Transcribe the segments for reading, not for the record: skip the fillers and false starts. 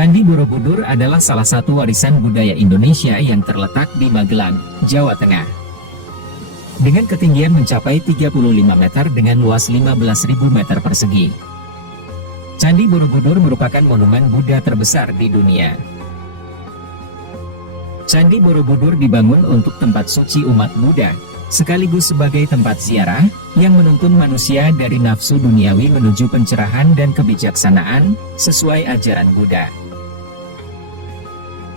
Candi Borobudur adalah salah satu warisan budaya Indonesia yang terletak di Magelang, Jawa Tengah. Dengan ketinggian mencapai 35 meter dengan luas 15.000 meter persegi. Candi Borobudur merupakan monumen Buddha terbesar di dunia. Candi Borobudur dibangun untuk tempat suci umat Buddha, sekaligus sebagai tempat ziarah, yang menuntun manusia dari nafsu duniawi menuju pencerahan dan kebijaksanaan, sesuai ajaran Buddha.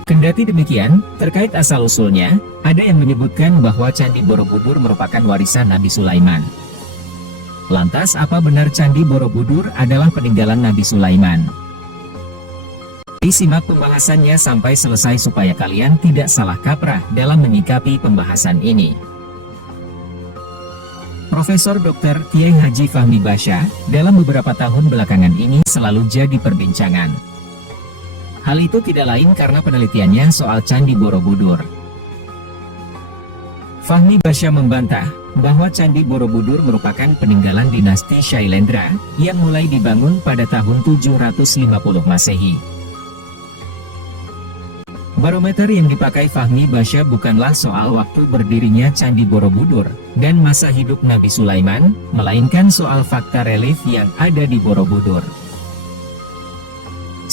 Kendati demikian, terkait asal-usulnya, ada yang menyebutkan bahwa Candi Borobudur merupakan warisan Nabi Sulaiman. Lantas apa benar Candi Borobudur adalah peninggalan Nabi Sulaiman? Simak pembahasannya sampai selesai supaya kalian tidak salah kaprah dalam menyikapi pembahasan ini. Profesor Dr. Kiai Haji Fahmi Basya, dalam beberapa tahun belakangan ini selalu jadi perbincangan. Hal itu tidak lain karena penelitiannya soal Candi Borobudur. Fahmi Basya membantah bahwa Candi Borobudur merupakan peninggalan dinasti Shailendra yang mulai dibangun pada tahun 750 Masehi. Barometer yang dipakai Fahmi Basya bukanlah soal waktu berdirinya Candi Borobudur dan masa hidup Nabi Sulaiman, melainkan soal fakta relief yang ada di Borobudur.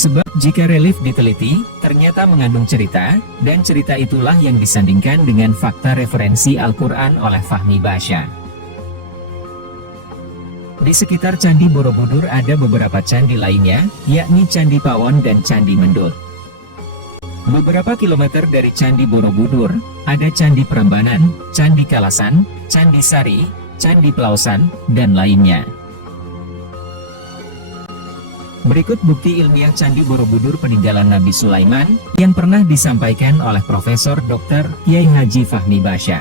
Sebab jika relief diteliti, ternyata mengandung cerita, dan cerita itulah yang disandingkan dengan fakta referensi Al-Quran oleh Fahmi Basya. Di sekitar Candi Borobudur ada beberapa candi lainnya, yakni Candi Pawon dan Candi Mendut. Beberapa kilometer dari Candi Borobudur, ada Candi Prambanan, Candi Kalasan, Candi Sari, Candi Pelausan, dan lainnya. Berikut bukti ilmiah Candi Borobudur peninggalan Nabi Sulaiman, yang pernah disampaikan oleh Profesor Dr. Kiai Haji Fahmi Basya.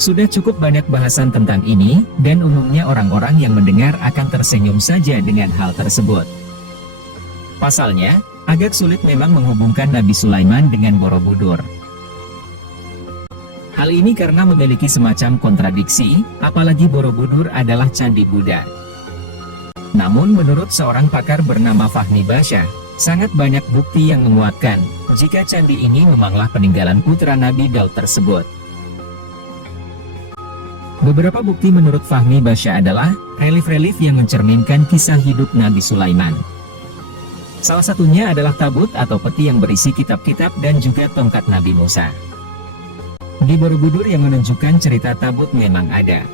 Sudah cukup banyak bahasan tentang ini, dan umumnya orang-orang yang mendengar akan tersenyum saja dengan hal tersebut. Pasalnya, agak sulit memang menghubungkan Nabi Sulaiman dengan Borobudur. Hal ini karena memiliki semacam kontradiksi, apalagi Borobudur adalah Candi Buddha. Namun menurut seorang pakar bernama Fahmi Basya, sangat banyak bukti yang menguatkan, jika candi ini memanglah peninggalan putra Nabi Daud tersebut. Beberapa bukti menurut Fahmi Basya adalah, relief-relief yang mencerminkan kisah hidup Nabi Sulaiman. Salah satunya adalah tabut atau peti yang berisi kitab-kitab dan juga tongkat Nabi Musa. Di Borobudur yang menunjukkan cerita tabut memang ada.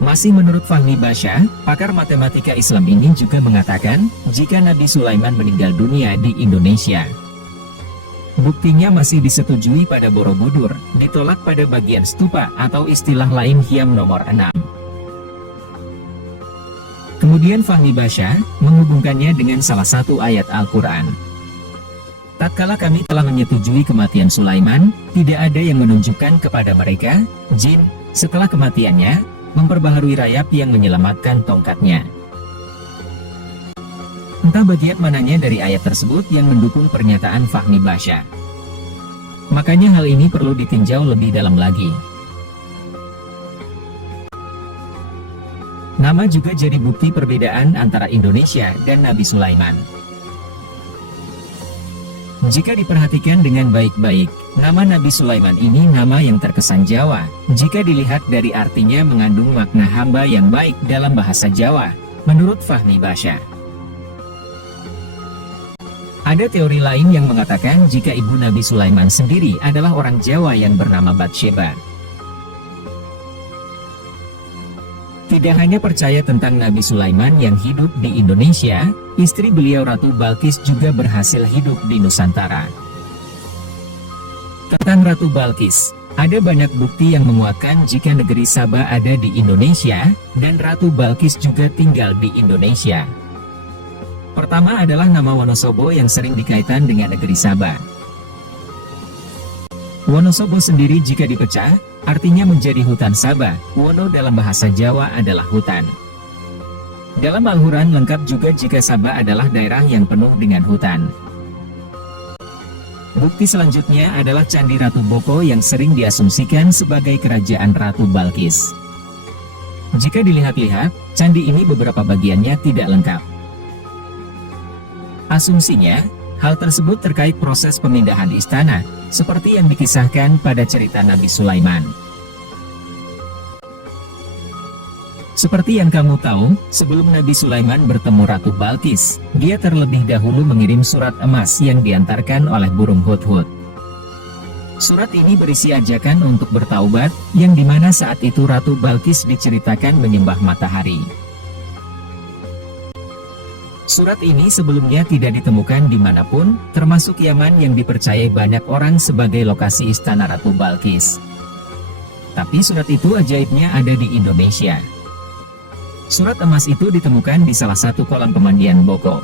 Masih menurut Fahmi Basya, pakar matematika Islam ini juga mengatakan, jika Nabi Sulaiman meninggal dunia di Indonesia. Buktinya masih disetujui pada Borobudur, ditolak pada bagian stupa atau istilah lain Hyam nomor 6. Kemudian Fahmi Basya menghubungkannya dengan salah satu ayat Al-Quran. Tatkala kami telah menyetujui kematian Sulaiman, tidak ada yang menunjukkan kepada mereka, jin, setelah kematiannya, memperbaharui rayap yang menyelamatkan tongkatnya. Entah bagian mananya dari ayat tersebut yang mendukung pernyataan Fahmi Basya. Makanya hal ini perlu ditinjau lebih dalam lagi. Nama juga jadi bukti perbedaan antara Indonesia dan Nabi Sulaiman. Jika diperhatikan dengan baik-baik, nama Nabi Sulaiman ini nama yang terkesan Jawa, jika dilihat dari artinya mengandung makna hamba yang baik dalam bahasa Jawa, menurut Fahmi Basya. Ada teori lain yang mengatakan jika ibu Nabi Sulaiman sendiri adalah orang Jawa yang bernama Batsheba. Tidak hanya percaya tentang Nabi Sulaiman yang hidup di Indonesia, istri beliau Ratu Balkis juga berhasil hidup di Nusantara. Tentang Ratu Balkis, ada banyak bukti yang menguatkan jika negeri Sabah ada di Indonesia, dan Ratu Balkis juga tinggal di Indonesia. Pertama adalah nama Wonosobo yang sering dikaitkan dengan negeri Sabah. Wonosobo sendiri jika dipecah, artinya menjadi hutan Sabah. Wono dalam bahasa Jawa adalah hutan. Dalam Al-Quran lengkap juga jika Sabah adalah daerah yang penuh dengan hutan. Bukti selanjutnya adalah Candi Ratu Boko yang sering diasumsikan sebagai kerajaan Ratu Balkis. Jika dilihat-lihat, candi ini beberapa bagiannya tidak lengkap. Asumsinya, hal tersebut terkait proses pemindahan istana, seperti yang dikisahkan pada cerita Nabi Sulaiman. Seperti yang kamu tahu, sebelum Nabi Sulaiman bertemu Ratu Balkis, dia terlebih dahulu mengirim surat emas yang diantarkan oleh burung hudhud. Surat ini berisi ajakan untuk bertaubat, yang dimana saat itu Ratu Balkis diceritakan menyembah matahari. Surat ini sebelumnya tidak ditemukan dimanapun, termasuk Yaman yang dipercayai banyak orang sebagai lokasi istana Ratu Balkis. Tapi surat itu ajaibnya ada di Indonesia. Surat emas itu ditemukan di salah satu kolam pemandian Boko.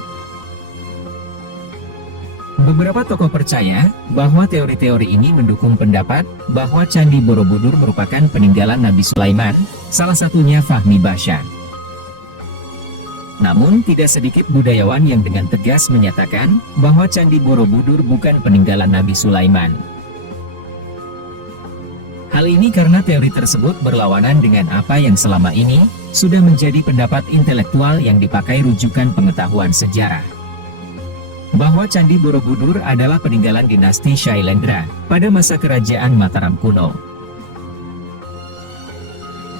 Beberapa tokoh percaya bahwa teori-teori ini mendukung pendapat bahwa Candi Borobudur merupakan peninggalan Nabi Sulaiman, salah satunya Fahmi Basya. Namun tidak sedikit budayawan yang dengan tegas menyatakan bahwa Candi Borobudur bukan peninggalan Nabi Sulaiman. Hal ini karena teori tersebut berlawanan dengan apa yang selama ini sudah menjadi pendapat intelektual yang dipakai rujukan pengetahuan sejarah. Bahwa Candi Borobudur adalah peninggalan dinasti Shailendra pada masa kerajaan Mataram kuno.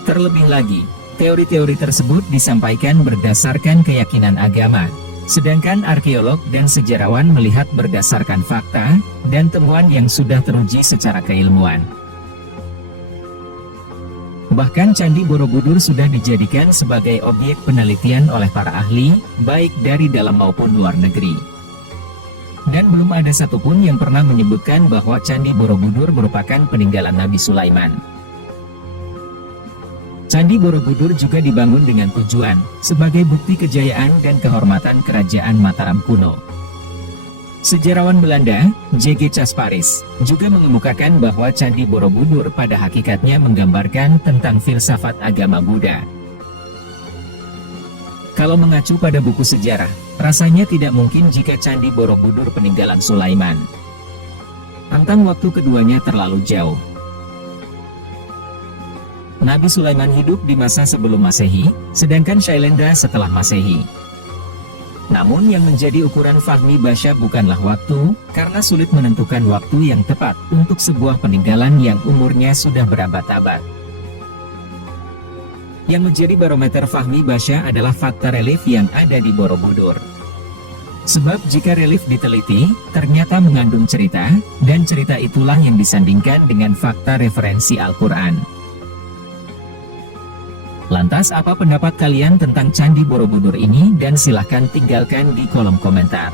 Terlebih lagi, teori-teori tersebut disampaikan berdasarkan keyakinan agama, sedangkan arkeolog dan sejarawan melihat berdasarkan fakta dan temuan yang sudah teruji secara keilmuan. Bahkan Candi Borobudur sudah dijadikan sebagai objek penelitian oleh para ahli, baik dari dalam maupun luar negeri. Dan belum ada satupun yang pernah menyebutkan bahwa Candi Borobudur merupakan peninggalan Nabi Sulaiman. Candi Borobudur juga dibangun dengan tujuan sebagai bukti kejayaan dan kehormatan kerajaan Mataram kuno. Sejarawan Belanda, J.G. Casparis, juga mengemukakan bahwa Candi Borobudur pada hakikatnya menggambarkan tentang filsafat agama Buddha. Kalau mengacu pada buku sejarah, rasanya tidak mungkin jika Candi Borobudur peninggalan Sulaiman. Rentang waktu keduanya terlalu jauh. Nabi Sulaiman hidup di masa sebelum Masehi, sedangkan Shailendra setelah Masehi. Namun yang menjadi ukuran Fahmi Basya bukanlah waktu, karena sulit menentukan waktu yang tepat untuk sebuah peninggalan yang umurnya sudah berabad-abad. Yang menjadi barometer Fahmi Basya adalah fakta relief yang ada di Borobudur. Sebab jika relief diteliti, ternyata mengandung cerita, dan cerita itulah yang disandingkan dengan fakta referensi Al-Quran. Lantas apa pendapat kalian tentang Candi Borobudur ini, dan silahkan tinggalkan di kolom komentar.